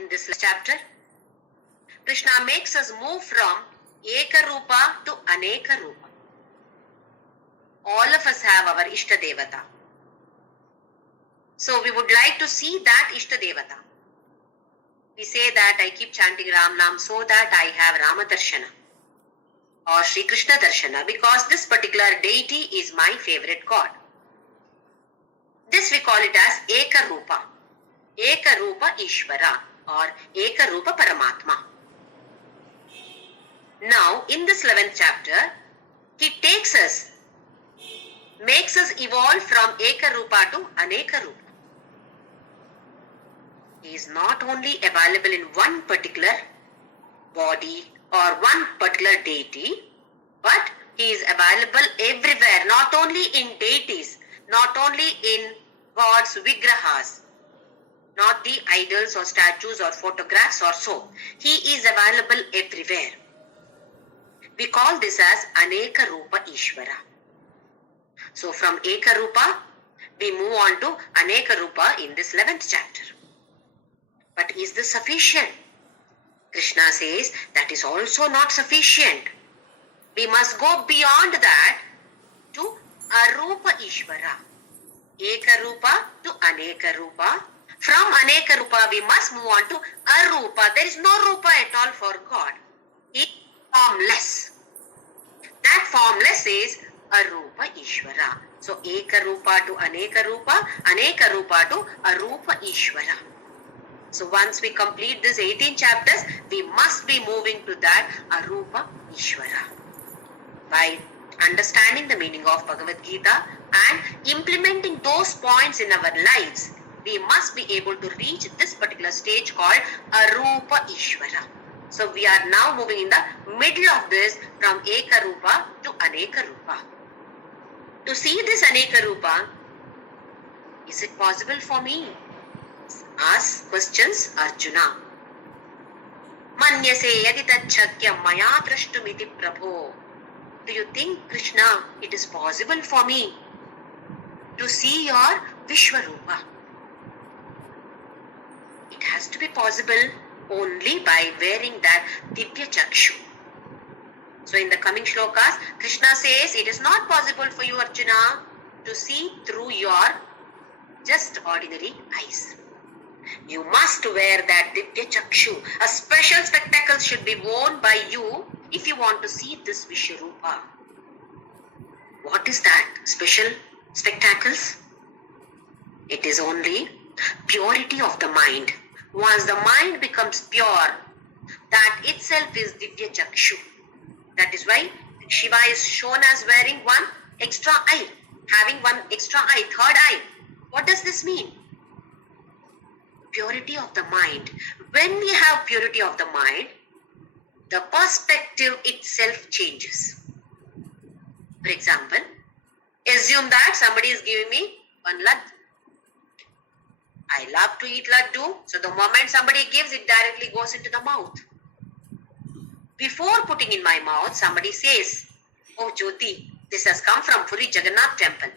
In this chapter, Krishna makes us move from Eka Rupa to Aneka Rupa. All of us have our Ishta Devata. So we would like to see that Ishta Devata. We say that I keep chanting Ram Nam so that I have Rama Darshana or Sri Krishna Darshana, because this particular deity is my favorite god. This we call it as Eka Rupa. Eka Rupa Ishvara or Eka Rupa Paramatma. Now in this 11th chapter, he makes us evolve from Eka Rupa to Aneka Rupa. He is not only available in one particular body or one particular deity, but he is available everywhere, not only in deities, not only in God's vigrahas, not the idols or statues or photographs or so. He is available everywhere. We call this as Aneka Rupa Ishvara. So from Eka Rupa, we move on to Aneka Rupa in this 11th chapter. But is this sufficient? Krishna says that is also not sufficient. We must go beyond that to Arupa Ishvara. Eka Rupa to Aneka Rupa. From Aneka Rupa, we must move on to Arupa. There is no Rupa at all for God. He is formless. That formless is Arupa Ishvara. So Eka Rupa to Aneka Rupa to Arupa Ishvara. So once we complete this 18 chapters, we must be moving to that Arupa Ishvara. By understanding the meaning of Bhagavadgita and implementing those points in our lives, we must be able to reach this particular stage called Arupa Ishvara. So we are now moving in the middle of this from Eka Rupa to Aneka Rupa. To see this Aneka Rupa, is it possible for me? Ask questions Arjuna. Manyase yadi tachakya maya drashtumiti prabho. Do you think, Krishna, it is possible for me to see your Vishwarupa? It has to be possible only by wearing that Divya Chakshu. So in the coming shlokas, Krishna says it is not possible for you, Arjuna, to see through your just ordinary eyes. You must wear that Divya Chakshu. A special spectacle should be worn by you if you want to see this Vishwarupa. What is that special spectacles? It is only purity of the mind. Once the mind becomes pure, that itself is Divya Chakshu. That is why Shiva is shown as wearing one extra eye, having one extra eye, third eye. What does this mean? Purity of the mind. When we have purity of the mind, the perspective itself changes. For example, assume that somebody is giving me one laddu. I love to eat laddu, so the moment somebody gives, it directly goes into the mouth. Before putting in my mouth, somebody says, "Oh Jyoti, this has come from Puri Jagannath temple."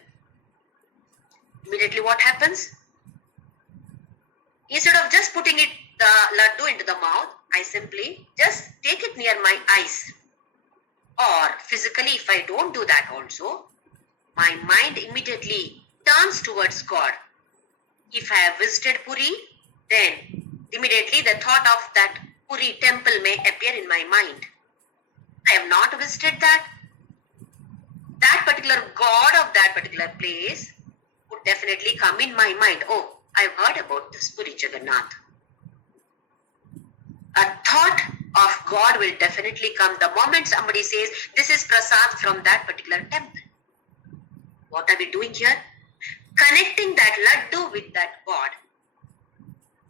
Immediately what happens? Instead of just putting the laddu into the mouth, I simply just take it near my eyes. Or physically, if I don't do that also, my mind immediately turns towards God. If I have visited Puri, then immediately the thought of that Puri temple may appear in my mind. I have not visited that. That particular God of that particular place would definitely come in my mind. Oh, I've heard about this Puri Jagannath. A thought of God will definitely come the moment somebody says, this is prasad from that particular temple. What are we doing here? Connecting that laddu with that God.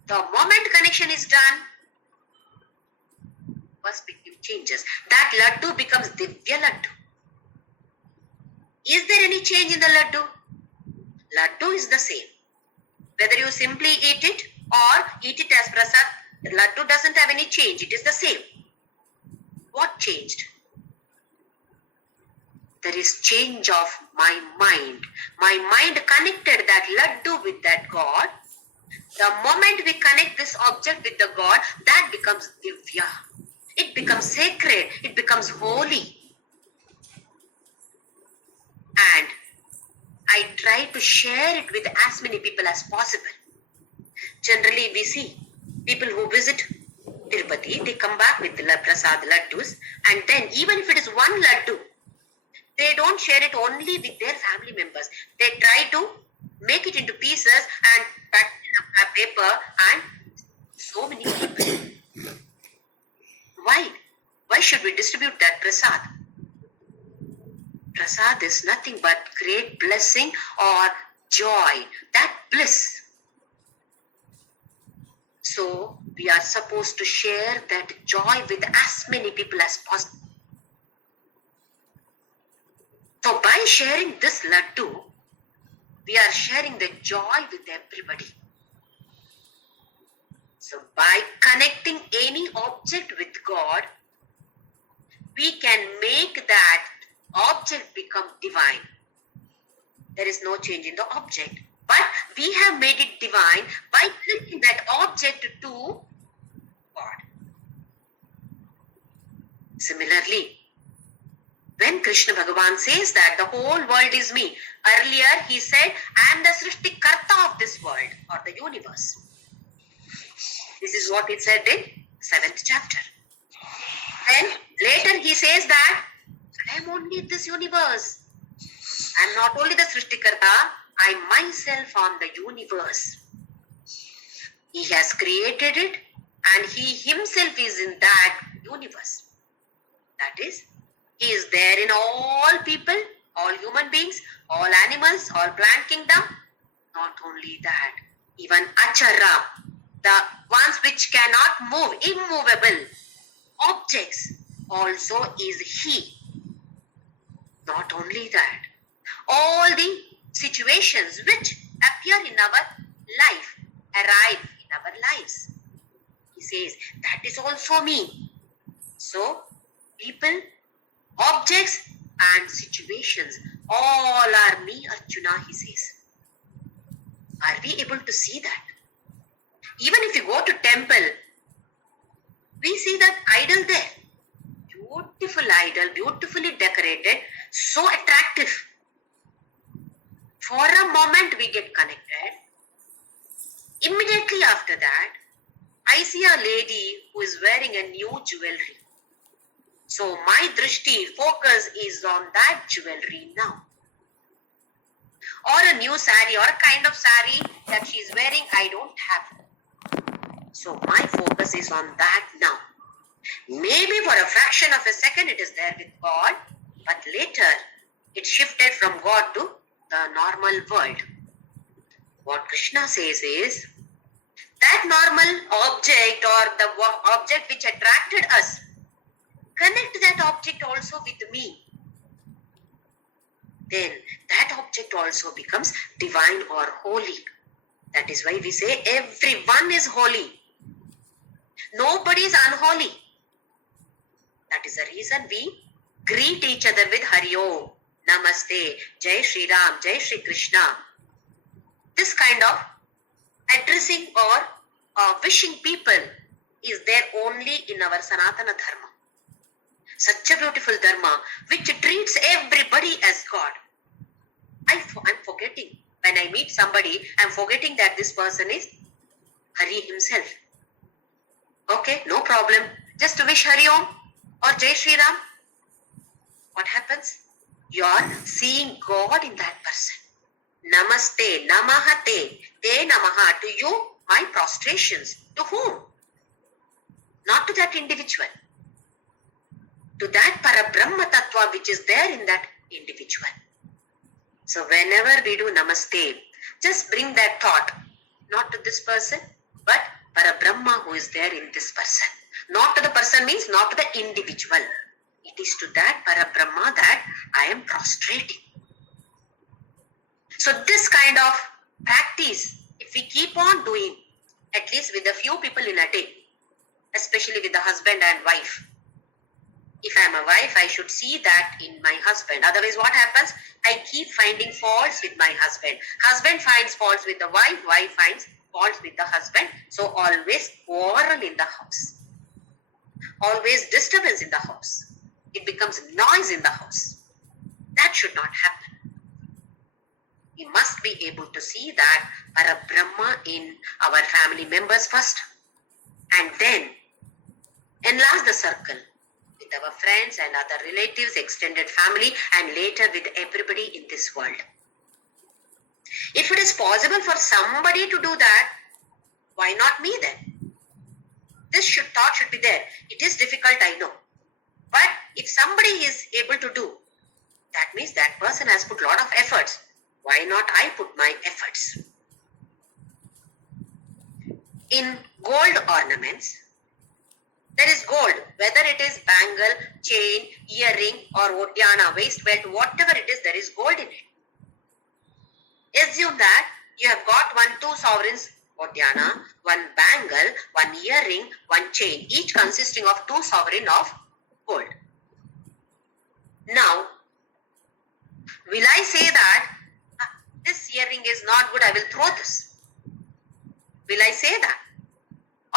The moment connection is done, perspective changes. That laddu becomes Divya Laddu. Is there any change in the laddu? Laddu is the same. Whether you simply eat it or eat it as prasad, the laddu doesn't have any change. It is the same. What changed? There is change of my mind. My mind connected that laddu with that God. The moment we connect this object with the God, that becomes divya. It becomes sacred. It becomes holy. And I try to share it with as many people as possible. Generally, we see people who visit Tirupati, they come back with the prasad laddus, and then even if it is one laddu, they don't share it only with their family members. They try to make it into pieces and pack it in a paper, and so many people. Why? Why should we distribute that prasad? Prasad is nothing but great blessing or joy, that bliss. So we are supposed to share that joy with as many people as possible. So by sharing this laddu, we are sharing the joy with everybody. So by connecting any object with God, we can make that object become divine. There is no change in the object, but we have made it divine by connecting that object to God. Similarly, when Krishna Bhagavan says that the whole world is me, earlier he said, I am the Srishti Karta of this world or the universe. This is what it said in 7th chapter. Then later he says that I am only this universe. I am not only the Srishti Karta, I myself am the universe. He has created it and he himself is in that universe. That is, he is there in all people, all human beings, all animals, all plant kingdom. Not only that, even Achara, the ones which cannot move, immovable objects, also is he. Not only that, all the situations which appear in our life, arrive in our lives. He says, that is also me. So, people, objects and situations, all are me, Arjuna, he says. Are we able to see that? Even if you go to temple, we see that idol there. Beautiful idol, beautifully decorated, so attractive. For a moment we get connected. Immediately after that, I see a lady who is wearing a new jewelry. So my drishti, focus is on that jewelry now. Or a new sari or a kind of sari that she is wearing, I don't have. So my focus is on that now. Maybe for a fraction of a second it is there with God, but later it shifted from God to the normal world. What Krishna says is, that normal object or the object which attracted us, connect that object also with me. Then that object also becomes divine or holy. That is why we say everyone is holy. Nobody is unholy. That is the reason we greet each other with Hari Om, Namaste, Jai Shri Ram, Jai Shri Krishna. This kind of addressing or wishing people is there only in our Sanatana Dharma. Such a beautiful Dharma which treats everybody as God. I'm forgetting. When I meet somebody, I'm forgetting that this person is Hari himself. Okay, no problem. Just to wish Hari Om or Jai Shri Ram. What happens? You are seeing God in that person. Namaste, Namahate, Te Namaha. To you, my prostrations. To whom? Not to that individual. To that Parabrahma Tattva which is there in that individual. So whenever we do Namaste, just bring that thought, not to this person, but Parabrahma who is there in this person. Not to the person means not to the individual. It is to that Parabrahma that I am prostrating. So this kind of practice, if we keep on doing, at least with a few people in a day, especially with the husband and wife. If I am a wife, I should see that in my husband. Otherwise, what happens? I keep finding faults with my husband. Husband finds faults with the wife, wife finds faults with the husband. So always quarrel in the house. Always disturbance in the house. It becomes noise in the house. That should not happen. We must be able to see that Parabrahma in our family members first, and then enlarge the circle with our friends and other relatives, extended family, and later with everybody in this world. If it is possible for somebody to do that, why not me then? This thought should be there. It is difficult, I know. But if somebody is able to do, that means that person has put a lot of efforts. Why not I put my efforts? In gold ornaments, there is gold, whether it is bangle, chain, earring or odhyana, waist belt, whatever it is, there is gold in it. Assume that you have got two sovereigns odhyana, one bangle, one earring, one chain, each consisting of 2 sovereign of gold. Now, will I say that this earring is not good, I will throw this? Will I say that?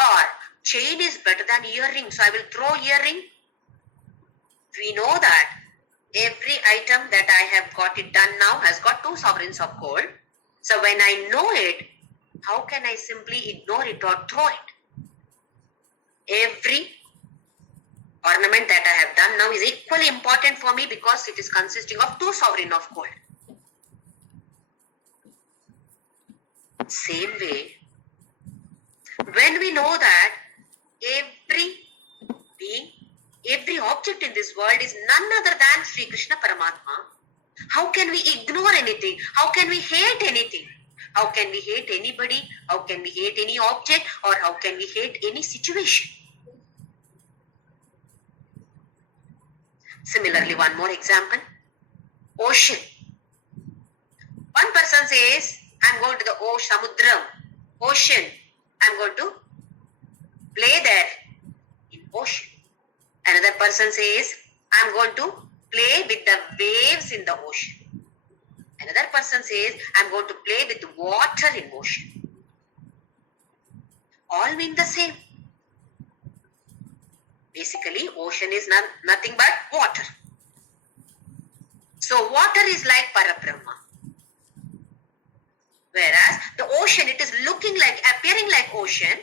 Or chain is better than earring, so I will throw earring? We know that every item that I have got it done now has got 2 sovereigns of gold. So when I know it, how can I simply ignore it or throw it? Every ornament that I have done now is equally important for me because it is consisting of 2 sovereign of gold. Same way, when we know that every being, every object in this world is none other than Sri Krishna Paramatma, how can we ignore anything? How can we hate anything? How can we hate anybody? How can we hate any object? Or how can we hate any situation? Similarly, one more example. Ocean. One person says, I'm going to the Samudram, ocean. I'm going to play there in ocean. Another person says, I'm going to play with the waves in the ocean. Another person says, I'm going to play with water in ocean. All mean the same. Basically, ocean is nothing but water. So water is like Parabrahma. Whereas the ocean, it is appearing like ocean.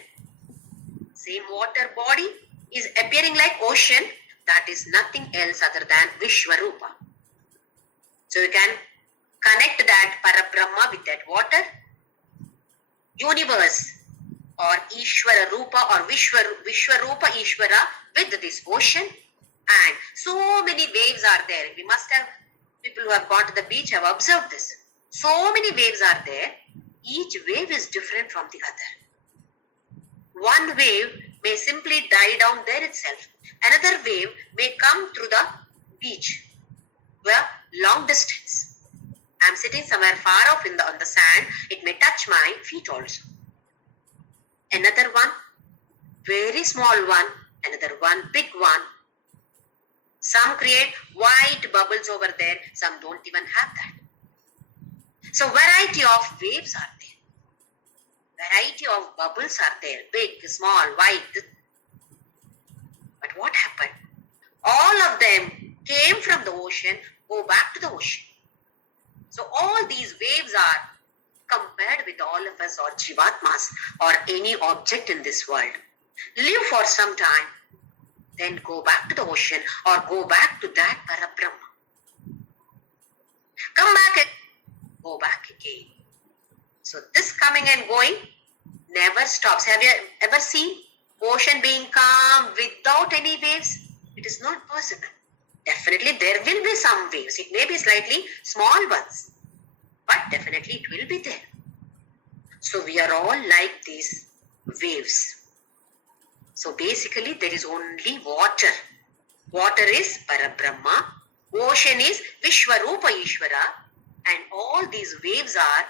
Same water body is appearing like ocean. That is nothing else other than Vishwarupa. So you can connect that Parabrahma with that water. Universe or Ishvara Rupa or Vishwarupa Ishvara with this ocean. And so many waves are there. We must have, people who have gone to the beach have observed this. So many waves are there. Each wave is different from the other. One wave may simply die down there itself. Another wave may come through the beach, where long distance. I am sitting somewhere far off on the sand. It may touch my feet also. Another one, very small one. Another one, big one. Some create white bubbles over there. Some don't even have that. So variety of waves are there. Variety of bubbles are there. Big, small, white. But what happened? All of them came from the ocean, go back to the ocean. So all these waves are compared with all of us or Jivatmas or any object in this world. Live for some time, then go back to the ocean or go back to that Parabrahma. Come back and go back again. So this coming and going never stops. Have you ever seen ocean being calm without any waves? It is not possible. Definitely there will be some waves. It may be slightly small ones, but definitely it will be there. So we are all like these waves. So basically there is only water. Water is Parabrahma. Ocean is Vishwarupa Ishvara. And all these waves are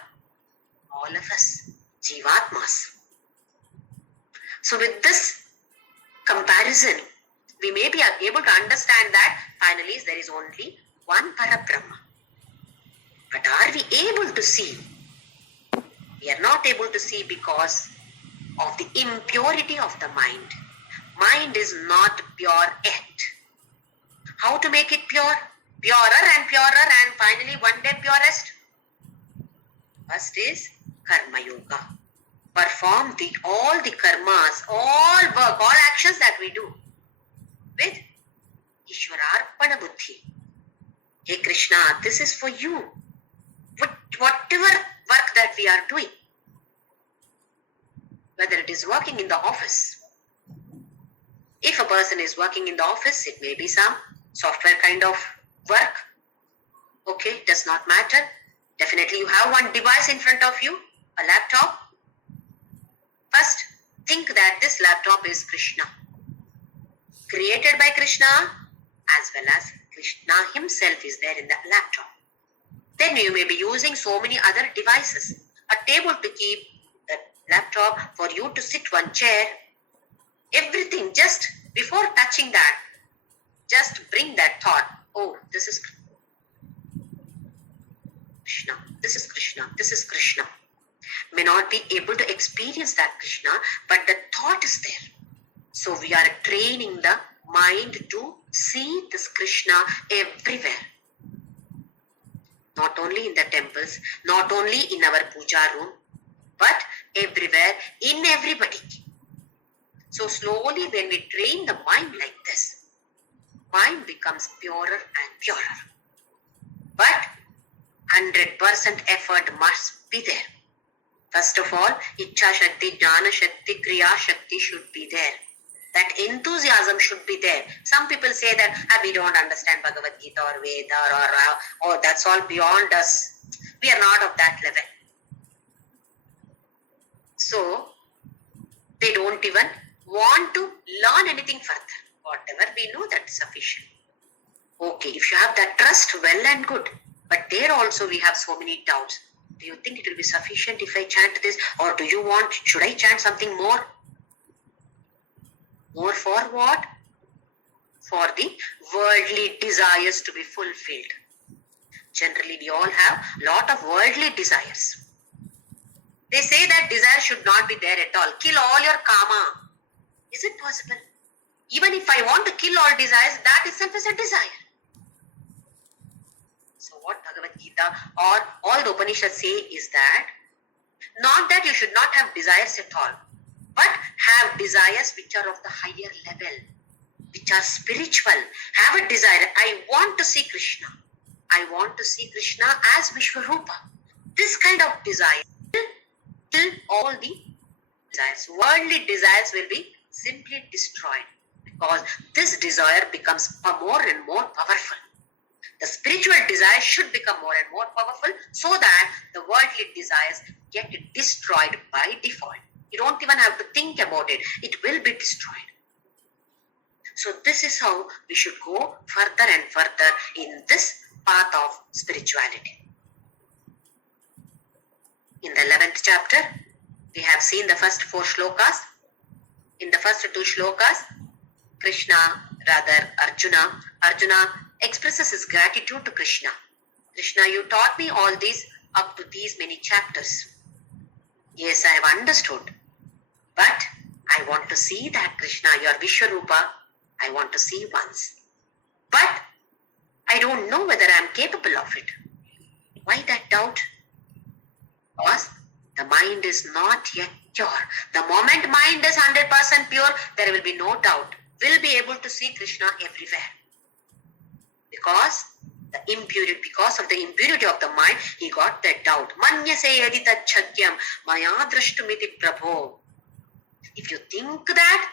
all of us, Jivatmas. So with this comparison, we may be able to understand that finally there is only one Parabrahma. But are we able to see? We are not able to see because of the impurity of the mind. Mind is not pure yet. How to make it pure? Purer and purer, and finally one day purest. First is Karma Yoga. Perform all the karmas, all work, all actions that we do with Ishwararpana Buddhi. Hey Krishna, this is for you. Whatever work that we are doing, whether it is working in the office. If a person is working in the office, it may be some software kind of work. Okay, does not matter. Definitely you have one device in front of you, a laptop. First, think that this laptop is Krishna. Created by Krishna, as well as Krishna himself is there in that laptop. Then you may be using so many other devices. A table to keep the laptop, for you to sit one chair. Everything, just before touching that, just bring that thought. Oh, this is Krishna. This is Krishna. This is Krishna. May not be able to experience that Krishna, but the thought is there. So we are training the mind to see this Krishna everywhere. Not only in the temples, not only in our puja room, but everywhere, in everybody. So slowly when we train the mind like this, mind becomes purer and purer. But 100% effort must be there. First of all, Ichcha Shakti, Jnana Shakti, Kriya Shakti should be there. That enthusiasm should be there. Some people say that we don't understand Bhagavadgita or Veda or that's all beyond us. We are not of that level. So, they don't even want to learn anything further. Whatever we know, that's sufficient. Okay, if you have that trust, well and good. But there also we have so many doubts. Do you think it will be sufficient if I chant this? Or should I chant something more? More for what? For the worldly desires to be fulfilled. Generally, we all have a lot of worldly desires. They say that desire should not be there at all. Kill all your karma. Is it possible? Even if I want to kill all desires, that itself is a desire. So what Bhagavad Gita or all the Upanishads say is that, not that you should not have desires at all, but have desires which are of the higher level, which are spiritual. Have a desire. I want to see Krishna. I want to see Krishna as Vishwarupa. This kind of desire till all the desires, worldly desires, will be simply destroyed, because this desire becomes more and more powerful. The spiritual desire should become more and more powerful, so that the worldly desires get destroyed by default. You don't even have to think about it. It will be destroyed. So this is how we should go further and further in this path of spirituality. In the 11th chapter, we have seen the first 4 shlokas. In the first 2 shlokas, Arjuna expresses his gratitude to Krishna. Krishna, you taught me all these up to these many chapters. Yes, I have understood. But I want to see that Krishna, your Vishwarupa, I want to see once. But I don't know whether I am capable of it. Why that doubt? Because the mind is not yet pure. The moment mind is 100% pure, there will be no doubt. We'll be able to see Krishna everywhere. Because of the impurity of the mind, he got that doubt. Manyase yadi tacchakyam maya drashtumiti prabho. If you think that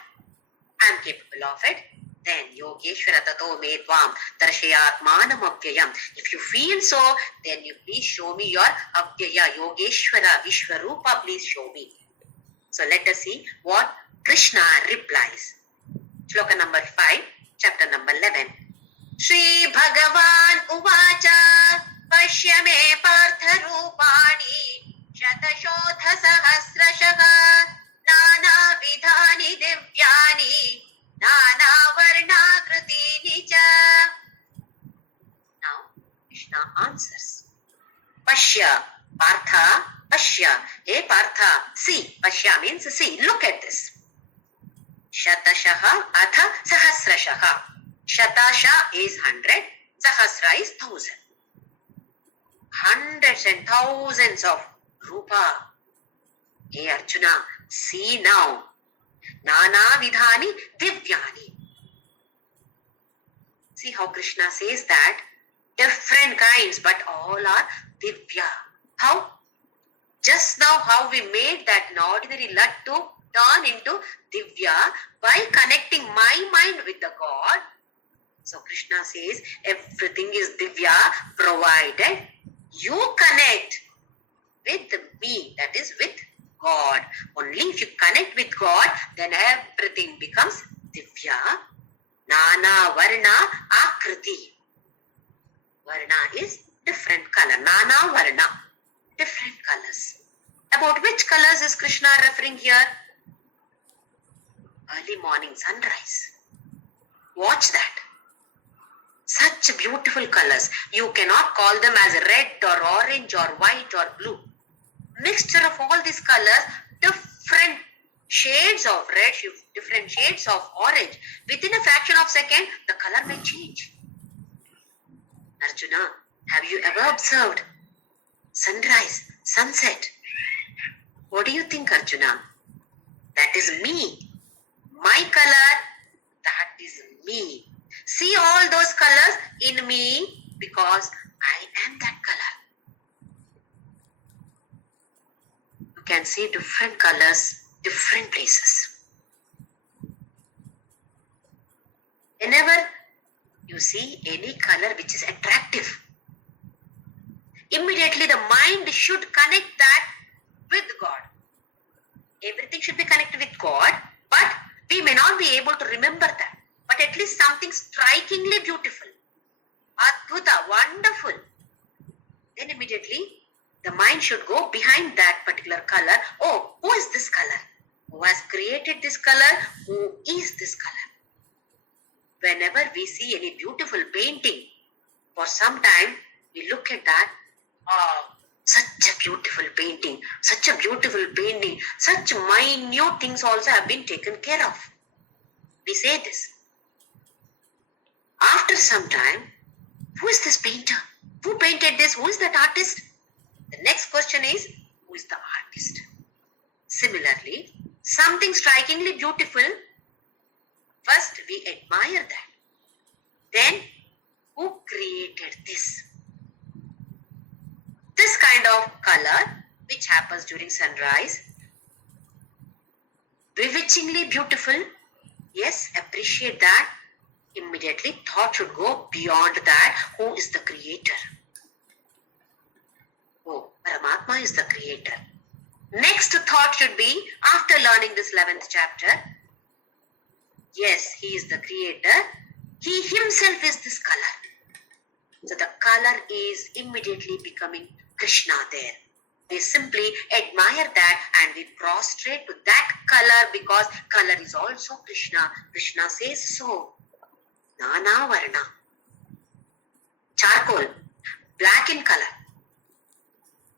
I am capable of it, then Yogeshwara tato me tvam darshayatmanam avyayam. If you feel so, then you please show me your avyaya, Yogeshwara, Vishwarupa, please show me. So let us see what Krishna replies. Shloka number 5, chapter number 11. Shri Bhagavan Uvacha Pashya me Partha Rupani Shatashodha Sahasrashaha Nana Vidhani Divyani Nana Varna Krutini cha. Now Krishna answers. Pashya, Partha, Pashya. Hey Partha, see. Pashya means see. Look at this. Shatashaha atha sahasrashaha. Shatasha is 100. Sahasra is 1000. Hundreds and thousands of rupa. Hey Arjuna, see now. Nana vidhani divyani. See how Krishna says that different kinds, but all are divya. How? Just now how we made that ordinary laddu turn into divya by connecting my mind with the God. So Krishna says everything is divya provided you connect with me, that is with God. Only if you connect with God, then everything becomes divya. Nana varna akriti. Varna is different color. Nana varna, different colors. About which colors is Krishna referring here? Early morning sunrise. Watch that. Such beautiful colors. You cannot call them as red or orange or white or blue. Mixture of all these colors, different shades of red, different shades of orange. Within a fraction of a second, the color may change. Arjuna, have you ever observed sunrise, sunset? What do you think, Arjuna? That is me. My color, that is me. See all those colors in me because I am that color. You can see different colors, different places. Whenever you see any color which is attractive, immediately the mind should connect that with God. Everything should be connected with God, but we may not be able to remember that. But at least something strikingly beautiful, adbhuta, wonderful. Then immediately the mind should go behind that particular color. Oh, who is this color? Who has created this color? Who is this color? Whenever we see any beautiful painting, for some time we look at that. Oh, such a beautiful painting, such a beautiful painting, such minute things also have been taken care of. We say this. After some time, who is this painter? Who painted this? Who is that artist? The next question is, who is the artist? Similarly, something strikingly beautiful, first we admire that. Then, who created this? This kind of color, which happens during sunrise, bewitchingly beautiful, yes, appreciate that. Immediately thought should go beyond that. Who is the creator? Oh, Paramatma is the creator. Next thought should be, after learning this 11th chapter, yes, he is the creator. He himself is this color. So the color is immediately becoming Krishna there. We simply admire that and we prostrate to that color because color is also Krishna. Krishna says so. Nana varna. Charcoal, black in color.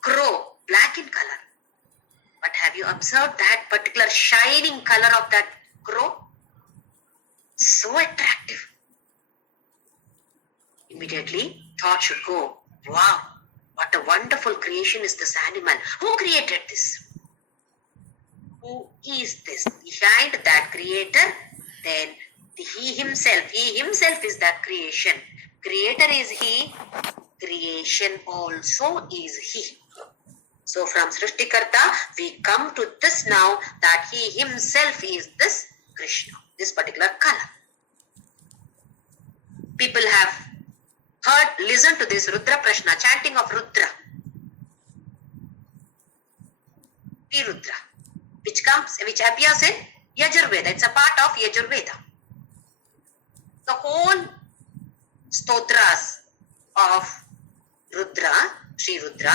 Crow, black in color. But have you observed that particular shining color of that crow? So attractive. Immediately, thought should go, wow, what a wonderful creation is this animal. Who created this? Who is this? Behind that creator, then he himself is that creation. Creator is he, creation also is he. So from Srishtikarta, we come to this now that he himself is this Krishna, this particular color. People have listen to this Rudra Prashna, chanting of Rudra. Rudra, which appears in Yajurveda. It's a part of Yajurveda. The whole stotras of Rudra, Sri Rudra,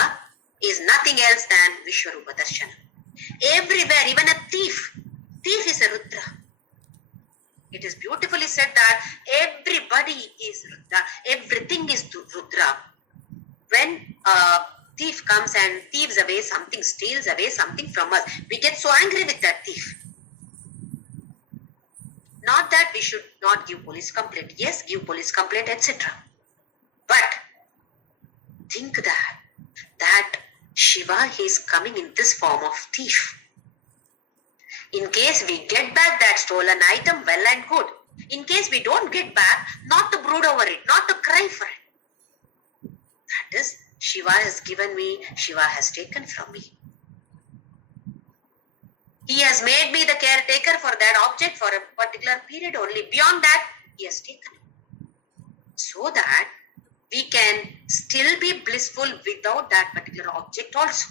is nothing else than Vishwarupa Darshana. Everywhere, even a thief is a Rudra. It is beautifully said that everybody is Rudra, everything is Rudra. When a thief comes and thieves away something, steals away something from us, we get so angry with that thief. Not that we should not give police complaint. Yes, give police complaint, etc. But think that Shiva is coming in this form of thief. In case we get back that stolen item, well and good. In case we don't get back, not to brood over it, not to cry for it. That is, Shiva has given me, Shiva has taken from me. He has made me the caretaker for that object for a particular period only. Beyond that, he has taken it. So that we can still be blissful without that particular object also.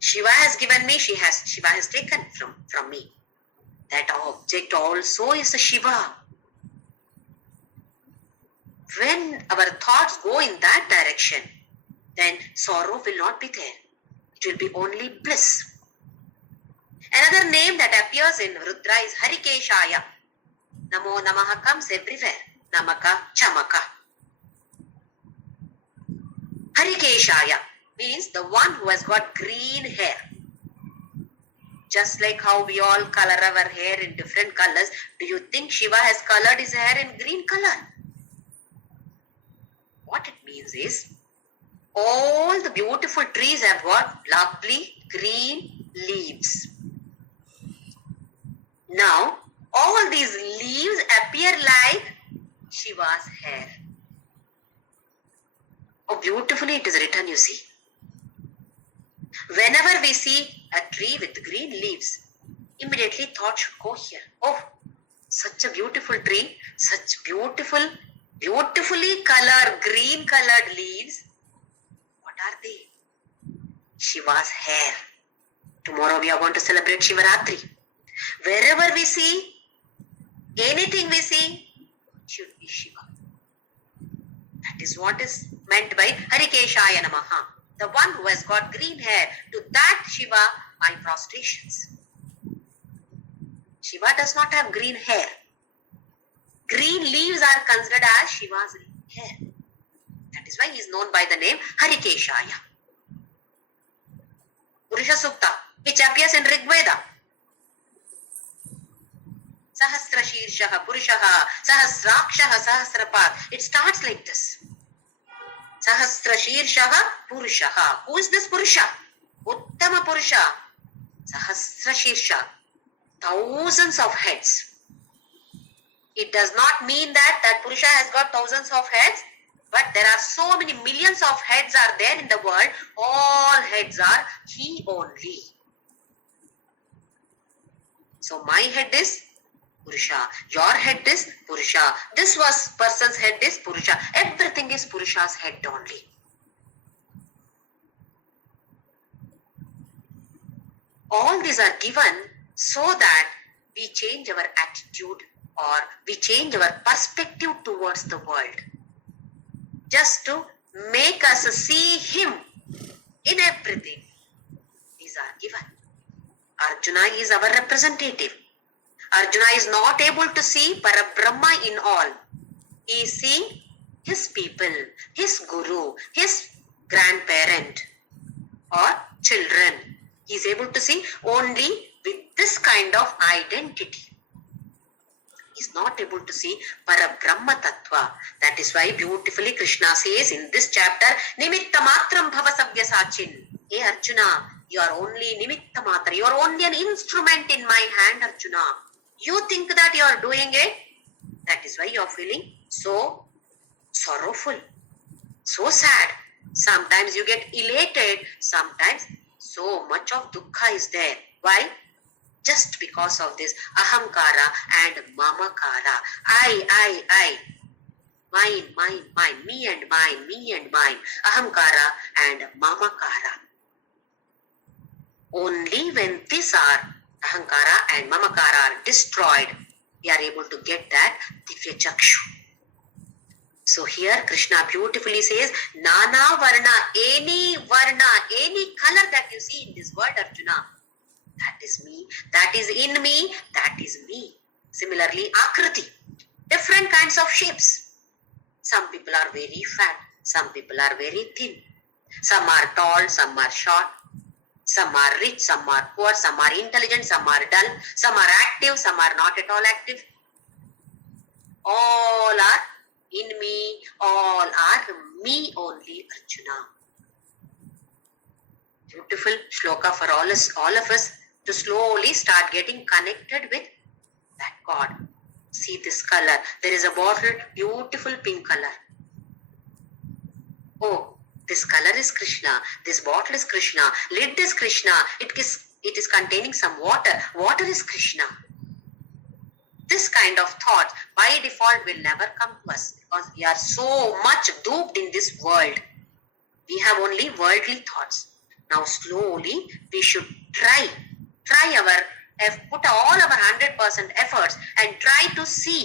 Shiva has given me, Shiva has taken from me. That object also is a Shiva. When our thoughts go in that direction, then sorrow will not be there. It will be only bliss. Another name that appears in Rudra is Harikeshaya. Namo Namaha comes everywhere. Namaka, Chamaka. Harikeshaya means the one who has got green hair. Just like how we all color our hair in different colors, do you think Shiva has colored his hair in green color? What it means is, all the beautiful trees have got lovely green leaves. Now, all these leaves appear like Shiva's hair. Oh, beautifully it is written, you see. Whenever we see a tree with green leaves, immediately thought should go here. Oh, such a beautiful tree, such beautifully colored, green colored leaves. What are they? Shiva's hair. Tomorrow we are going to celebrate Shivaratri. Wherever we see, anything we see, should be Shiva. That is what is meant by Harikeshaya Namaha. The one who has got green hair, to that Shiva, my prostrations. Shiva does not have green hair. Green leaves are considered as Shiva's hair. That is why he is known by the name Harikeshaya. Purusha Sukta, which appears in Rig Veda. Sahasra Shirshaha Purushaha, Sahasrakshaha Sahasrapat. It starts like this. Sahasra Shirshaha Purushaha. Who is this Purusha? Uttama Purusha. Sahasra Shirsha. Thousands of heads. It does not mean that Purusha has got thousands of heads, but there are so many millions of heads are there in the world. All heads are he only. So my head is Purusha. Your head is Purusha. This was person's head is Purusha. Everything is Purusha's head only. All these are given so that we change our attitude or we change our perspective towards the world. Just to make us see him in everything. These are given. Arjuna is our representative. Arjuna is not able to see Parabrahma in all. He is seeing his people, his guru, his grandparent or children. He is able to see only with this kind of identity. He is not able to see Parabrahma Tattva. That is why beautifully Krishna says in this chapter, Nimitta Matram Bhava Savyasachin. Hey Arjuna, you are only Nimitta Matra. You are only an instrument in my hand, Arjuna. You think that you are doing it. That is why you are feeling so sorrowful, so sad. Sometimes you get elated. Sometimes so much of dukkha is there. Why? Just because of this ahamkara and mamakara. I. Mine, me and mine. Ahamkara and mamakara. Only when these are ahankara and mamakara are destroyed, we are able to get that divya chakshu. So here Krishna beautifully says, Nana varna, any color that you see in this world, Arjuna, that is me, that is in me, that is me. Similarly, akriti, different kinds of shapes. Some people are very fat, Some people are very thin. Some are tall, some are short. Some are rich, some are poor, some are intelligent, some are dull, some are active, some are not at all active. All are in me, all are me only, Arjuna. Beautiful shloka for all of us to slowly start getting connected with that God. See this color. There is a bottle, beautiful pink color. Oh, this color is Krishna. This bottle is Krishna. Lid is Krishna. It is containing some water. Water is Krishna. This kind of thought by default will never come to us because we are so much duped in this world. We have only worldly thoughts. Now slowly we should put all our 100% efforts and try to see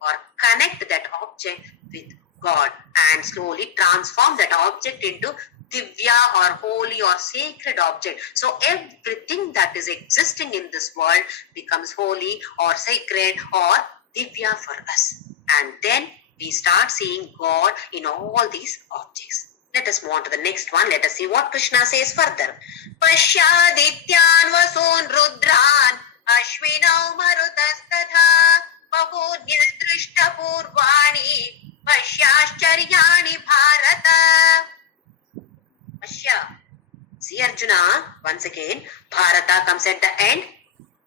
or connect that object with God and slowly transform that object into divya or holy or sacred object. So everything that is existing in this world becomes holy or sacred or divya for us. And then we start seeing God in all these objects. Let us move on to the next one. Let us see what Krishna says further. Pashyadityan vasun rudran ashvinau marutastatha bahudhyadrishta purvani pasyascharyaani bharata. Pashya. See Arjuna, once again, Bharata comes at the end.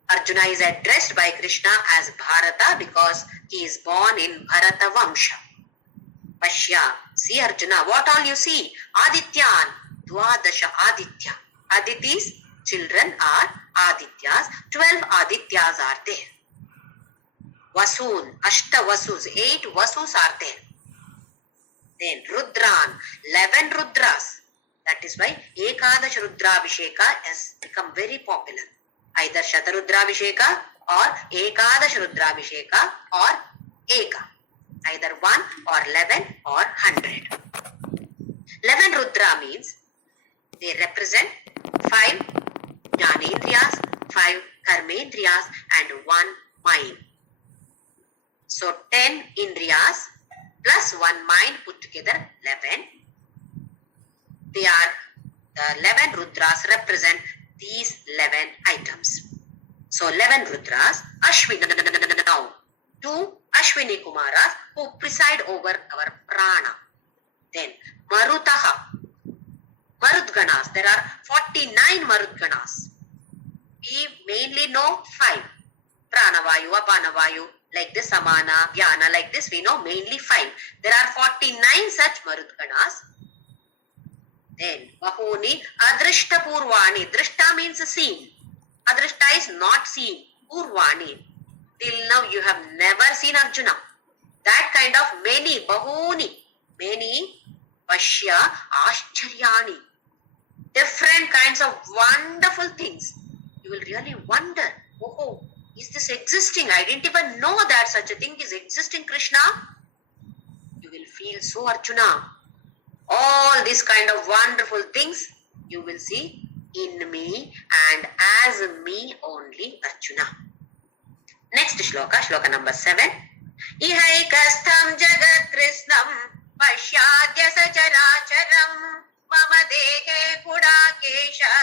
Arjuna is addressed by Krishna as Bharata because he is born in Bharata Vamsha. Pashya. See Arjuna, what all you see? Adityan, Dwadasha Aditya. Aditi's children are Adityas. 12 Adityas are there. Vasun, Ashta Vasus, 8 Vasus are there. Then Rudran, 11 Rudras. That is why Ekadash Rudrabhisheka has become very popular. Either Shatarudrabhisheka or Ekadash Rudrabhisheka or Eka. Either 1 or 11 or 100. 11 Rudra means they represent 5 Jnanendriyas, 5 Karmendriyas and 1 mind. So 10 Indriyas plus 1 mind put together 11. They are the 11 Rudras represent these 11 items. So 11 Rudras, Ashwinau, 2 Ashwini Kumaras who preside over our prana. Then Marutaha, Marudganas. There are 49 Marudganas. We mainly know 5. Pranavayu, Apanavayu, like this, Samana, Vyana, like this we know mainly 5. There are 49 such Marudganas. Then Bahuni, Adrishta Purvani. Drishta means seen. Adrishta is not seen. Purvani. Till now you have never seen Arjuna. That kind of many, Bahuni, many, Pashya, Ashcharyani. Different kinds of wonderful things. You will really wonder, oh, is this existing? I didn't even know that such a thing is existing, Krishna. You will feel so, Arjuna. All these kind of wonderful things you will see in me and as me only, Arjuna. Next shloka, shloka number 7. Ihaikastham jagat krishnam pashyadya sacharacharam mama dehe kudakesha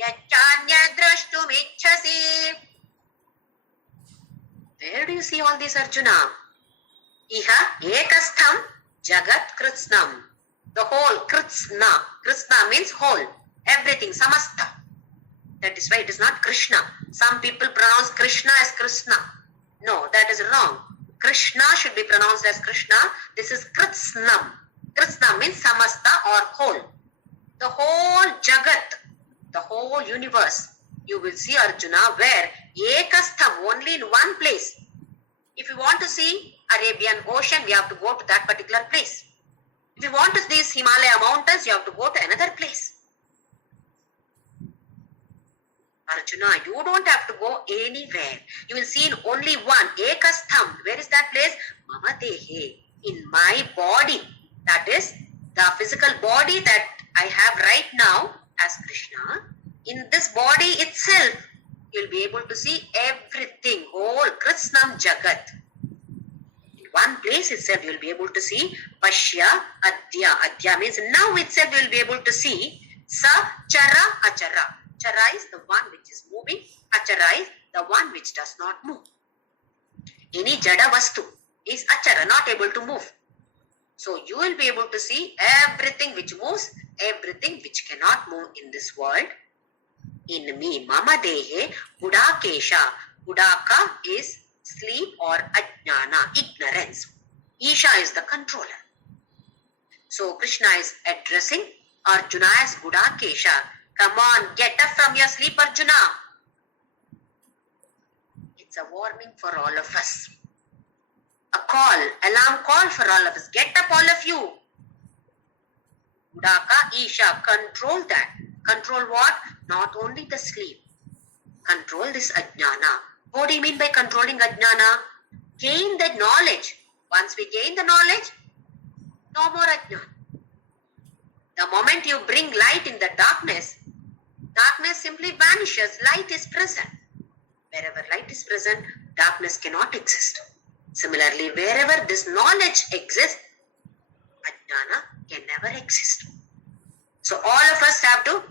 yachanya drashtum ichhasi. Where do you see all this, Arjuna? Iha ekastham jagat krishnam. The whole, Krishna. Krishna means whole. Everything, samasta. That is why it is not Krishna. Some people pronounce Krishna as Krishna. No, that is wrong. Krishna should be pronounced as Krishna. This is Krishnam. Krishna means samasta or whole. The whole jagat, the whole universe. You will see, Arjuna, where ekastham, only in one place. If you want to see Arabian Ocean, we have to go to that particular place. If you want to see these Himalaya mountains, you have to go to another place. Arjuna, you don't have to go anywhere. You will see in only one. Ekastham. Where is that place? Mama dehe. In my body. That is the physical body that I have right now as Krishna. In this body itself, you will be able to see everything. Whole Krishnam Jagat. In one one place itself you will be able to see Pashya Adya. Adya means now itself you will be able to see Sa Chara Achara. Chara is the one which is moving. Achara is the one which does not move. Any Jada Vastu is Achara, not able to move. So you will be able to see everything which moves, everything which cannot move in this world. In me, Mama Dehe, Gudakesha. Gudaka is sleep or Ajnana, ignorance. Isha is the controller. So Krishna is addressing Arjuna as Gudakesha. Come on, get up from your sleep, Arjuna. It's a warning for all of us. A call, alarm call for all of us. Get up, all of you. Gudaka, Isha, control that. Control what? Not only the sleep. Control this Ajnana. What do you mean by controlling Ajnana? Gain the knowledge. Once we gain the knowledge, no more Ajnana. The moment you bring light in the darkness, darkness simply vanishes. Light is present. Wherever light is present, darkness cannot exist. Similarly, wherever this knowledge exists, Ajnana can never exist. So all of us have to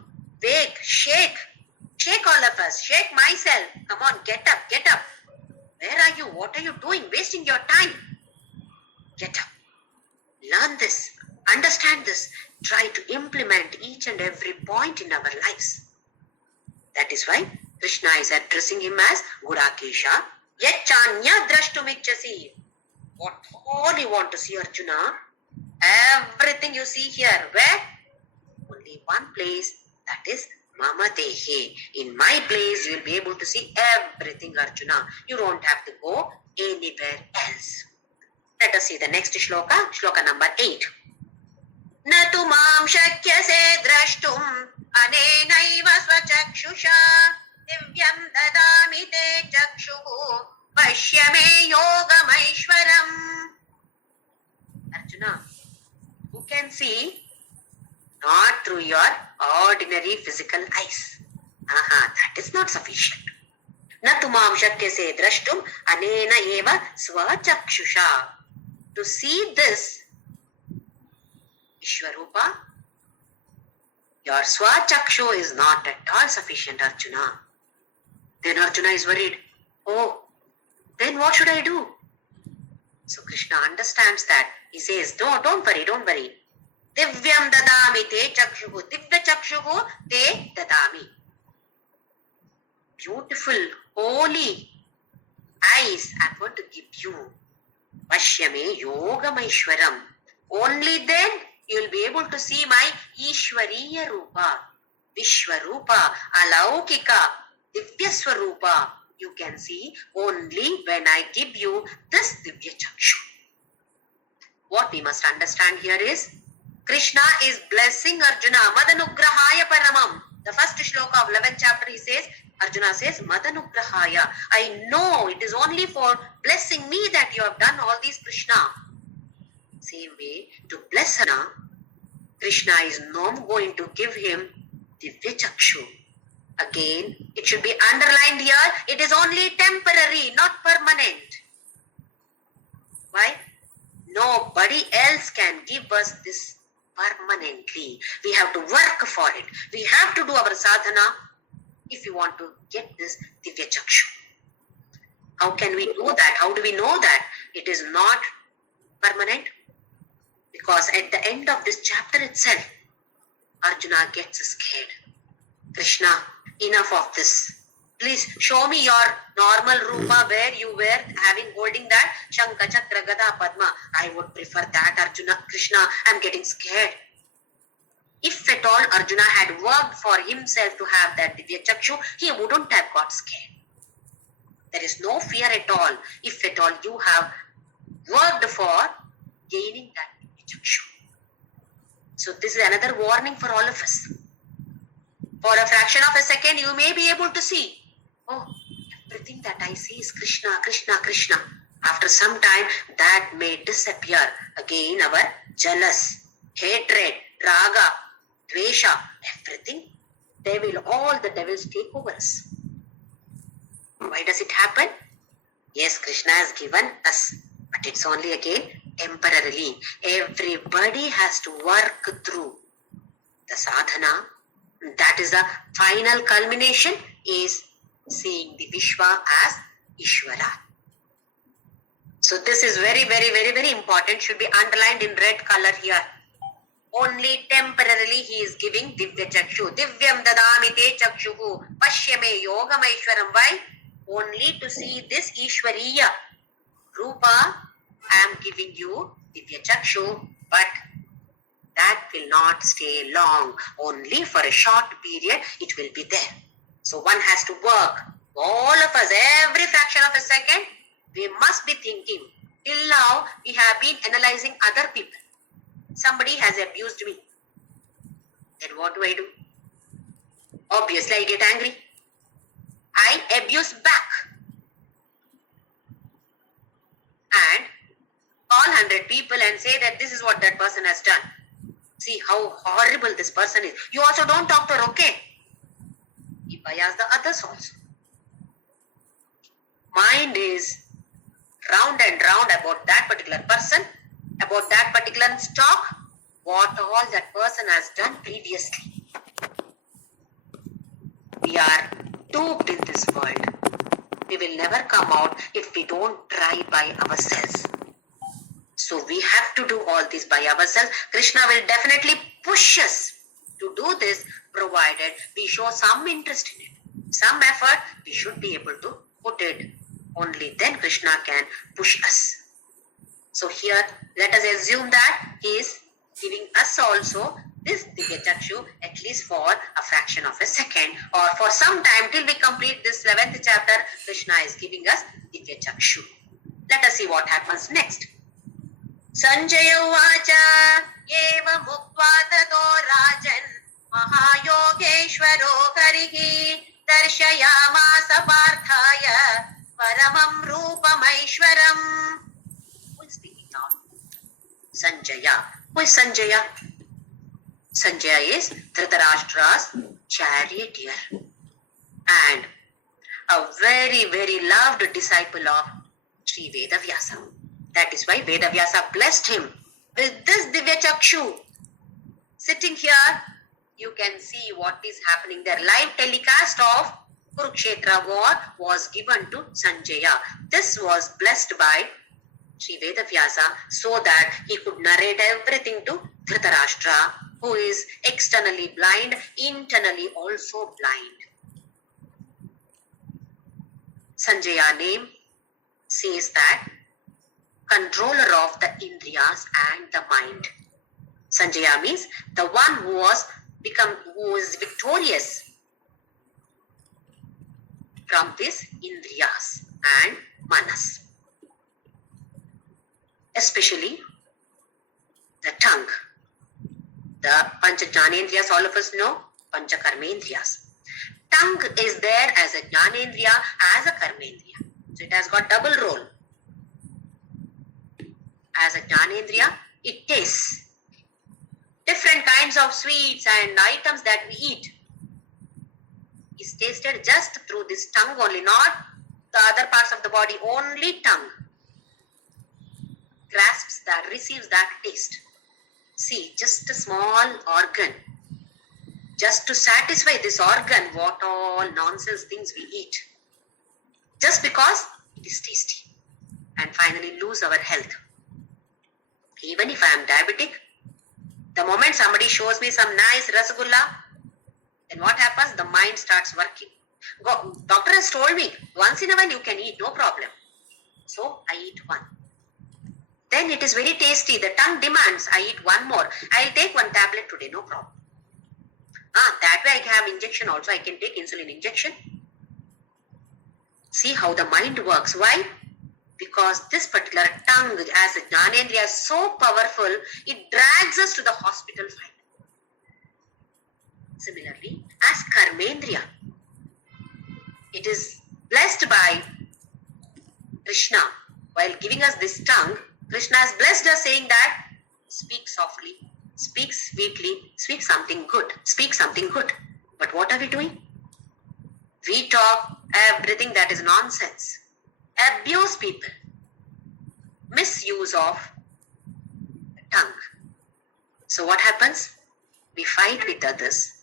wake, shake all of us, shake myself. Come on, get up, get up. Where are you? What are you doing? Wasting your time. Get up. Learn this. Understand this. Try to implement each and every point in our lives. That is why Krishna is addressing him as Gudakesha. Yachanya drashtumikchasi. What all you want to see, Arjuna? Everything you see here. Where? Only one place. That is Mama Dehe. In my place, you will be able to see everything, Arjuna. You don't have to go anywhere else. Let us see the next shloka. Shloka number 8. Na tu mam shakyase drashtum anenaiva swachakshusha divyam dadami te chakshuhu pashyame yogamaishwaram. Arjuna, who can see? Not through your ordinary physical eyes. That is not sufficient. Na tumam shakyase drashtum anena eva swachakshusha. To see this Ishwarupa, your swachakshu is not at all sufficient, Arjuna. Then Arjuna is worried. Oh, then what should I do? So Krishna understands that. He says, no, don't worry, don't worry. Divyam dadami te chakshuhu. Divya chakshuhu te dadami. Beautiful, holy eyes I'm going to give you. Pashyame yogamaishwaram. Only then you will be able to see my Ishwariya Rupa, Vishwarupa, Alaukika, Divyaswarupa. You can see only when I give you this Divya Chakshu. What we must understand here is, Krishna is blessing Arjuna, Madanugrahaya Paramam. The first shloka of 11th chapter he says, Arjuna says, Madanugrahaya. I know it is only for blessing me that you have done all these, Krishna. Same way, to bless Arjuna, Krishna is not going to give him Divya Chakshu. Again, it should be underlined here, it is only temporary, not permanent. Why? Nobody else can give us this permanently. We have to work for it. We have to do our sadhana if we want to get this Divya Chakshu. How can we know that? How do we know that it is not permanent? Because at the end of this chapter itself, Arjuna gets scared. Krishna, enough of this. Please show me your normal Rupa where you were holding that Shankha, Chakra, Gada, Padma. I would prefer that, Arjuna. Krishna, I am getting scared. If at all Arjuna had worked for himself to have that Divya Chakshu, he wouldn't have got scared. There is no fear at all if at all you have worked for gaining that Divya Chakshu. So this is another warning for all of us. For a fraction of a second, you may be able to see, oh, everything that I see is Krishna, Krishna, Krishna. After some time, that may disappear. Again, our jealous, hatred, raga, dvesha, everything, all the devils take over us. Why does it happen? Yes, Krishna has given us, but it's only again temporarily. Everybody has to work through the sadhana. That is the final culmination, is seeing the Vishwa as Ishvara. So this is very, very, very, very important. Should be underlined in red color here. Only temporarily he is giving Divya Chakshu. Divyam dadami te chakshuhu pashyame yogam aishwaram. Why? Only to see this Ishwariya Rupa, I am giving you Divya Chakshu, but that will not stay long. Only for a short period it will be there. So one has to work. All of us, every fraction of a second, we must be thinking. Till now, we have been analyzing other people. Somebody has abused me. Then what do? Obviously, I get angry. I abuse back. And call 100 people and say that this is what that person has done. See how horrible this person is. You also don't talk to her, okay? He bias the others also. Mind is round and round about that particular person, about that particular stock, what all that person has done previously. We are duped in this world. We will never come out if we don't try by ourselves. So we have to do all this by ourselves. Krishna will definitely push us to do this, provided we show some interest in it. Some effort we should be able to put it. Only then Krishna can push us. So here, let us assume that he is giving us also this Divya Chakshu at least for a fraction of a second, or for some time till we complete this 11th chapter. Krishna is giving us Divya Chakshu. Let us see what happens next. Sanjaya Uvacha Eva Mukva Tato Rajan Mahayogeshwaro Karihi Darshayamasa Parthaya Paramam Rupam Aishwaram. Who is speaking now? Sanjaya. Who is Sanjaya? Sanjaya is Dhritarashtra's charioteer and a very, very loved disciple of Sri Vedavyasa. That is why Vedavyasa blessed him with this Divya Chakshu. Sitting here, you can see what is happening there. Live telecast of Kurukshetra war was given to Sanjaya. This was blessed by Sri Vedavyasa so that he could narrate everything to Dhritarashtra, who is externally blind, internally also blind. Sanjaya name says that controller of the Indriyas and the mind. Sanjaya means the one who is victorious from this Indriyas and Manas. Especially the tongue. The Pancha Jnanendriyas, all of us know, Pancha Karmendriyas. Tongue is there as a Jnanendriya, as a Karmendriya. So it has got double role. As a Jnanendriya, it tastes different kinds of sweets and items that we eat. Is tasted just through this tongue only, not the other parts of the body, only tongue grasps that, receives that taste. See, just a small organ, just to satisfy this organ, what all nonsense things we eat, just because it is tasty, and finally lose our health. Even if I am diabetic, the moment somebody shows me some nice rasgulla, then what happens? The mind starts working. Doctor has told me, once in a while you can eat, no problem. So I eat one. Then it is very tasty. The tongue demands, I eat one more. I'll take one tablet today, no problem. That way I can have injection also. I can take insulin injection. See how the mind works. Why? Because this particular tongue as a Jnanendriya is so powerful, it drags us to the hospital finally. Similarly, as Karmendriya, it is blessed by Krishna. While giving us this tongue, Krishna has blessed us saying that speak softly, speak sweetly, speak something good, speak something good. But what are we doing? We talk everything that is nonsense, abuse people, misuse of tongue. So what happens? We fight with others.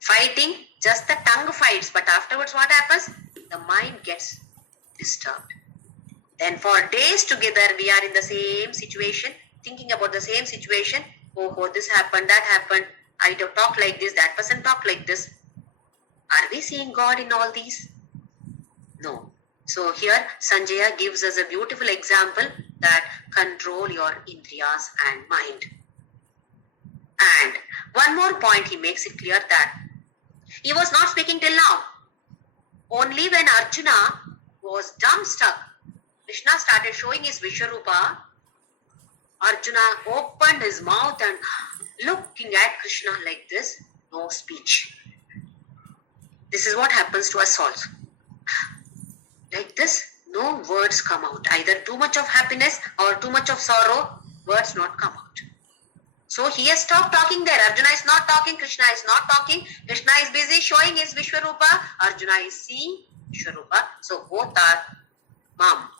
Fighting, just the tongue fights, but afterwards what happens? The mind gets disturbed. Then for days together we are in the same situation, thinking about the same situation. Oh, this happened, that happened. I don't talk like this, that person talk like this. Are we seeing God in all these? No. So here Sanjaya gives us a beautiful example that control your indriyas and mind. And one more point he makes it clear that he was not speaking till now. Only when Arjuna was dumbstruck, Krishna started showing his Vishwarupa. Arjuna opened his mouth and looking at Krishna like this, no speech. This is what happens to us also. Like this, no words come out. Either too much of happiness or too much of sorrow, words not come out. So he has stopped talking there. Arjuna is not talking, Krishna is not talking. Krishna is busy showing his Vishwarupa. Arjuna is seeing Vishwarupa. So both are mum.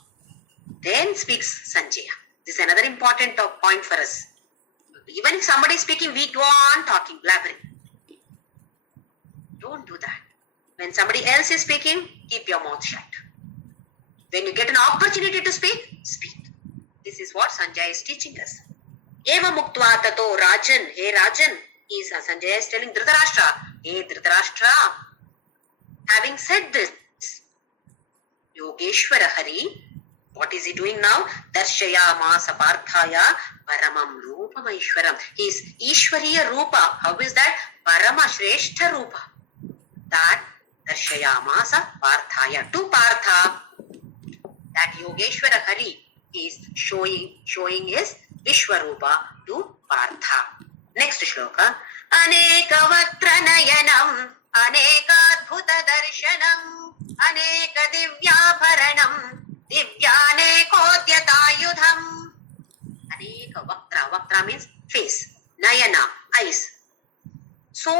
Then speaks Sanjaya. This is another important point for us. Even if somebody is speaking, we go on talking, blabbering. Don't do that. When somebody else is speaking, keep your mouth shut. When you get an opportunity to speak, speak. This is what Sanjaya is teaching us. Eva muktva tato Rajan, hey Rajan, Sanjaya is telling Dhritarashtra, hey Dhritarashtra, having said this, Yogeshwara Hari, what is he doing now? Darshayama Saparthaya Paramam Rupam Ishwaram. He is Ishwariya Rupa. How is that? Parama Shreshta Rupa. That Darshayama Saparthaya. To Partha, that Yogeshwara Hari is showing his Vishwarupa to Partha. Next shloka. Aneka Vatranayanam, Aneka Adbhuta Darshanam, Aneka Divyabharanam, Divyanekodhyatayudham. Aneka Vaktra. Vaktra means face. Nayana, eyes. So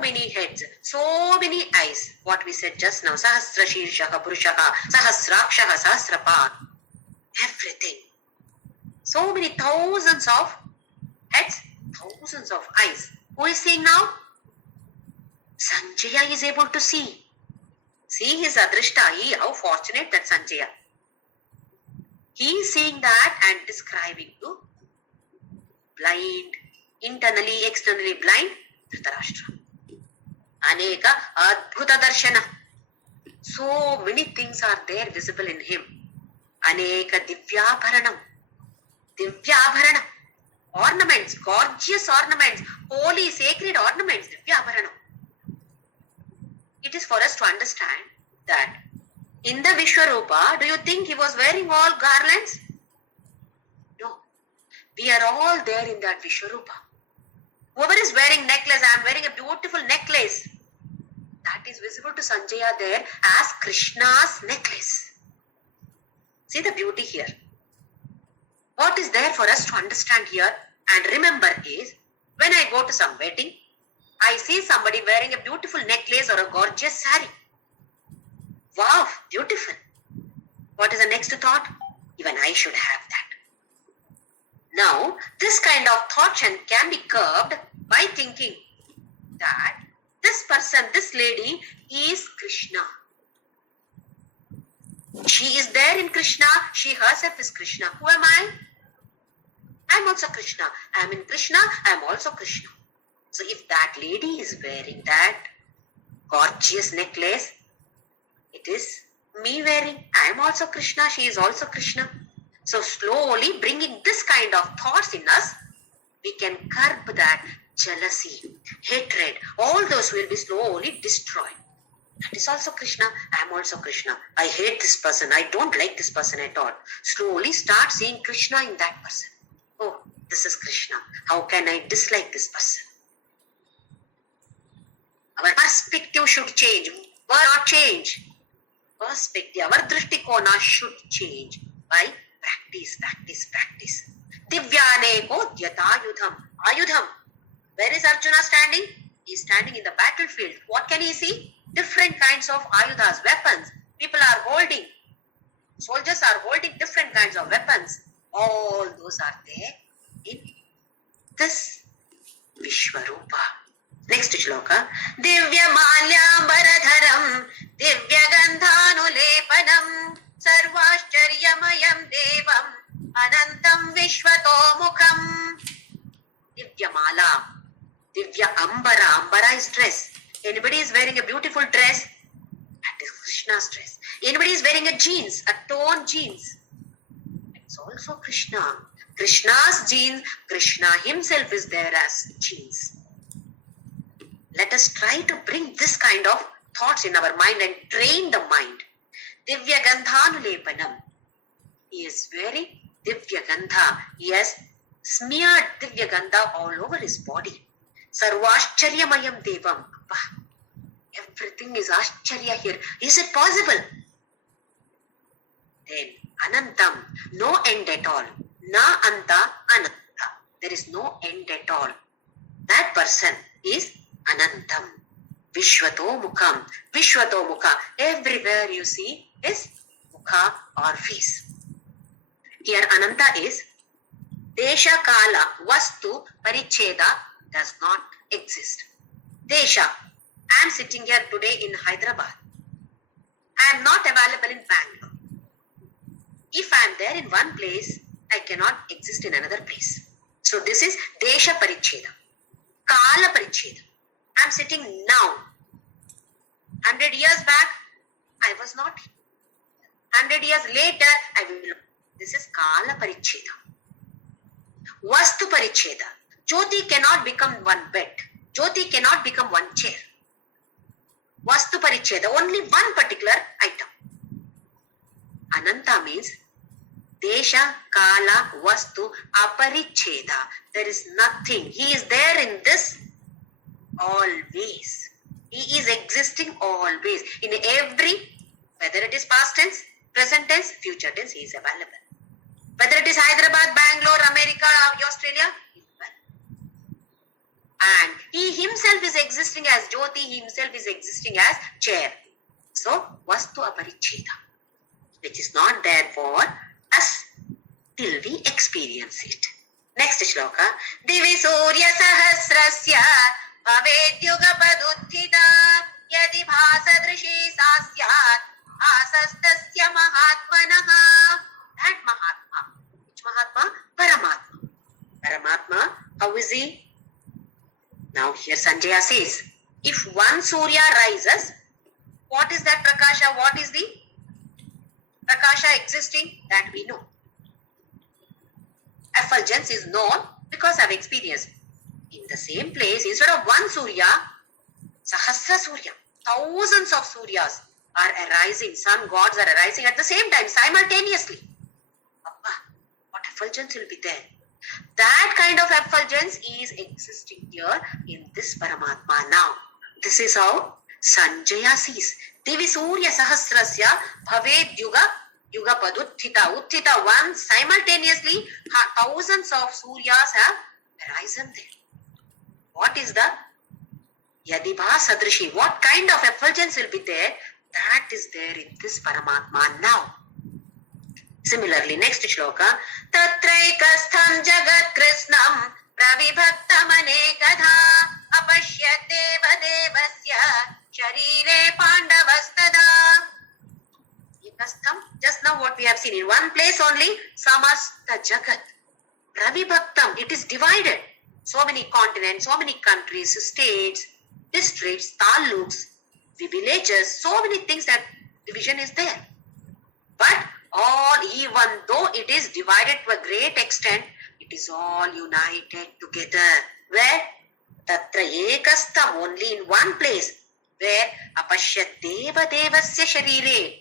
many heads, so many eyes. What we said just now. Sahasra Shirshaka Purushaka, Sahasrakshaha, Sahasrapa. Everything. So many thousands of heads, thousands of eyes. Who is seeing now? Sanjaya is able to see. See his adrishta. How fortunate that Sanjaya. He is seeing that and describing to blind, internally, externally blind Dhritarashtra. Aneka Adbhuta Darshana. So many things are there visible in him. Aneka Divyabharanam. Divyabharanam. Ornaments, gorgeous ornaments, holy, sacred ornaments, Divyabharanam. It is for us to understand that in the Vishwarupa, do you think he was wearing all garlands? No. We are all there in that Vishwarupa. Whoever is wearing necklace, I am wearing a beautiful necklace. That is visible to Sanjaya there as Krishna's necklace. See the beauty here. What is there for us to understand here and remember is, when I go to some wedding, I see somebody wearing a beautiful necklace or a gorgeous sari. Wow, beautiful. What is the next thought? Even I should have that. Now, this kind of thought can be curbed by thinking that this person, this lady is Krishna. She is there in Krishna. She herself is Krishna. Who am I? I am also Krishna. I am in Krishna. I am also Krishna. So if that lady is wearing that gorgeous necklace, it is me wearing. I am also Krishna. She is also Krishna. So slowly bringing this kind of thoughts in us, we can curb that jealousy, hatred. All those will be slowly destroyed. That is also Krishna. I am also Krishna. I hate this person. I don't like this person at all. Slowly start seeing Krishna in that person. Oh, this is Krishna. How can I dislike this person? Our perspective should change. Will not change. Perspective, our drishtikona should change by practice. Divyane yatayudham. Ayudham. Where is Arjuna standing? He is standing in the battlefield. What can he see? Different kinds of ayudhas, weapons. People are holding. Soldiers are holding different kinds of weapons. All those are there in this Vishwarupa. Next shloka. Divya Malyambaradharam Divya Gandhanulepanam Sarvashcharyamayam Devam Anantam Vishwatomukham. Divya Mala, Divya Ambara. Ambara is dress. Anybody is wearing a beautiful dress? That is Krishna's dress. Anybody is wearing a jeans, a torn jeans? It's also Krishna. Krishna's jeans, Krishna himself is there as jeans. Let us try to bring this kind of thoughts in our mind and train the mind. Divya Gandhanulepanam. He is wearing Divya Gandha. He has smeared Divya Gandha all over his body. Sarvashcharyamayam Devam. Everything is Ashcharya here. Is it possible? Then Anantam, no end at all. Na Anta Ananta. There is no end at all. That person is Anantam. Vishwatomukham. Vishwatomukha. Everywhere you see is mukha or face. Here Ananta is Desha Kala Vastu Paricheda does not exist. Desha. I am sitting here today in Hyderabad. I am not available in Bangalore. If I am there in one place, I cannot exist in another place. So this is Desha Paricheda. Kala Paricheda. I am sitting now. 100 years back, I was not. 100 years later, I will. This is Kala Paricheda. Vastu Paricheda. Jyoti cannot become one bed. Jyoti cannot become one chair. Vastu Paricheda, only one particular item. Ananta means Desha, Kala, Vastu, Aparicheda. There is nothing. He is there in this always. He is existing always. In every, whether it is past tense, present tense, future tense, he is available. Whether it is Hyderabad, Bangalore, America, Australia, he is available. And he himself is existing as Jyoti, he himself is existing as chair. So, Vastu Aparicheda, which is not there for us till we experience it. Next shloka. Divi Surya Sahasrasya Bhavedyuga Paduttita Yadi Bhasadrishi Sasyat Asastasya Mahatmanaha. That Mahatma. Which Mahatma? Paramatma. Paramatma, how is he? Now here Sanjaya says, if one Surya rises, what is that Prakasha? What is the Prakasha existing? That we know. Effulgence is known because I've experienced. In the same place, instead of one Surya, Sahasra Surya, thousands of Suryas are arising. Sun gods are arising at the same time, simultaneously. Appa, what effulgence will be there? That kind of effulgence is existing here in this Paramatma now. This is how Sanjaya sees. Divi Surya Sahasrasya Bhaved Yuga Paduttita. Uttita, one simultaneously, thousands of Suryas have arisen there. What is the Yadibha Sadrishi? What kind of effulgence will be there? That is there in this Paramatma now. Similarly, next shloka. Tatraikastham Jagat Krishnam Pravibhaktam Anekadha Apashyat Deva Devasya Sharire Pandavastada. Ekastham, just now what we have seen in one place only, Samasta Jagat. Pravibhaktam, it is divided. So many continents, so many countries, states, districts, taluks, villages, so many things that division is there. But all, even though it is divided to a great extent, it is all united together. Where? Tatra ekastham, only in one place. Where? Apashyat Deva Devasya Sharire.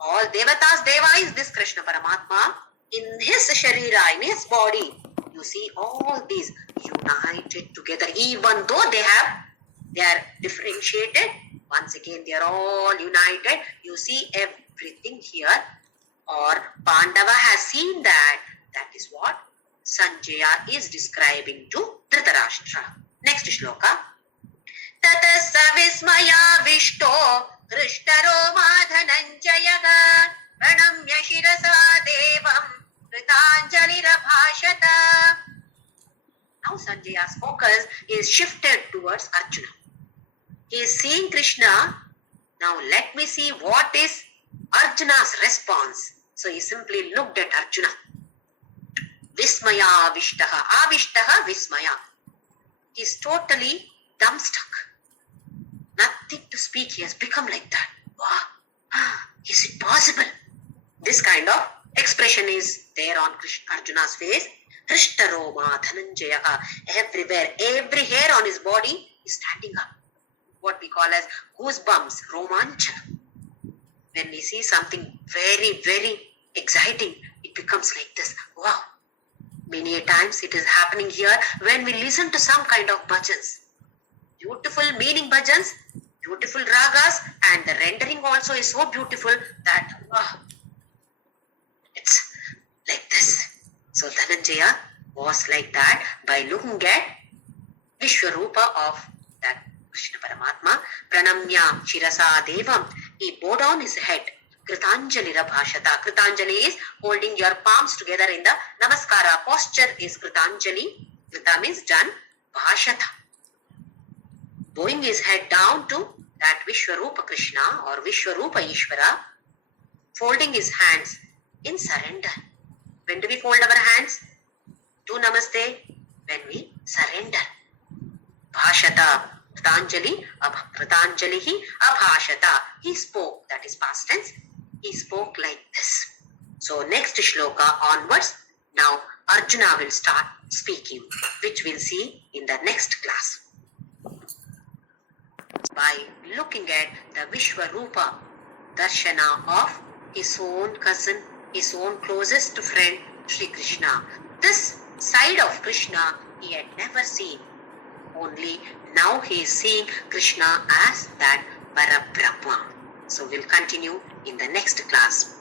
All Devatas, Deva is this Krishna Paramatma. In his Sharira, in his body, you see all these united together. Even though they are differentiated, once again they are all united. You see everything here. Or Pandava has seen that. That is what Sanjaya is describing to Dhritarashtra. Next shloka. Tatasa Vismaya Vishto Krishtaro Madhananjayaga Pranam Dhananjaya's focus is shifted towards Arjuna. He is seeing Krishna. Now let me see what is Arjuna's response. So he simply looked at Arjuna. Vismaya avishtaha. Avishtaha vismaya. He is totally dumbstruck. Nothing to speak. He has become like that. Wow. Is it possible? This kind of expression is there on Arjuna's face. Krishna Roma Dhananjaya. Everywhere, every hair on his body is standing up. What we call as goosebumps, romancha. When we see something very, very exciting, it becomes like this. Wow. Many a times it is happening here when we listen to some kind of bhajans. Beautiful meaning bhajans, beautiful ragas, and the rendering also is so beautiful that it's like this. So Dhananjaya was like that by looking at Vishwarupa of that Krishna Paramatma. Pranamya Shirasa Devam. He bowed down his head. Kritanjali Rabhashata. Kritanjali is holding your palms together in the Namaskara posture is Kritanjali. Krita means done. Bhashata. Bowing his head down to that Vishwarupa Krishna or Vishwarupa Ishvara. Folding his hands in surrender. When do we fold our hands? Do Namaste. When we surrender. Bhashata. Kritanjali. Kritanjalihi abhashata. He spoke. That is past tense. He spoke like this. So next shloka onwards, now Arjuna will start speaking, which we'll see in the next class. By looking at the Vishwarupa darshana of his own cousin, his own closest friend, Sri Krishna. This side of Krishna he had never seen. Only now he is seeing Krishna as that Parabrahma. So we'll continue in the next class.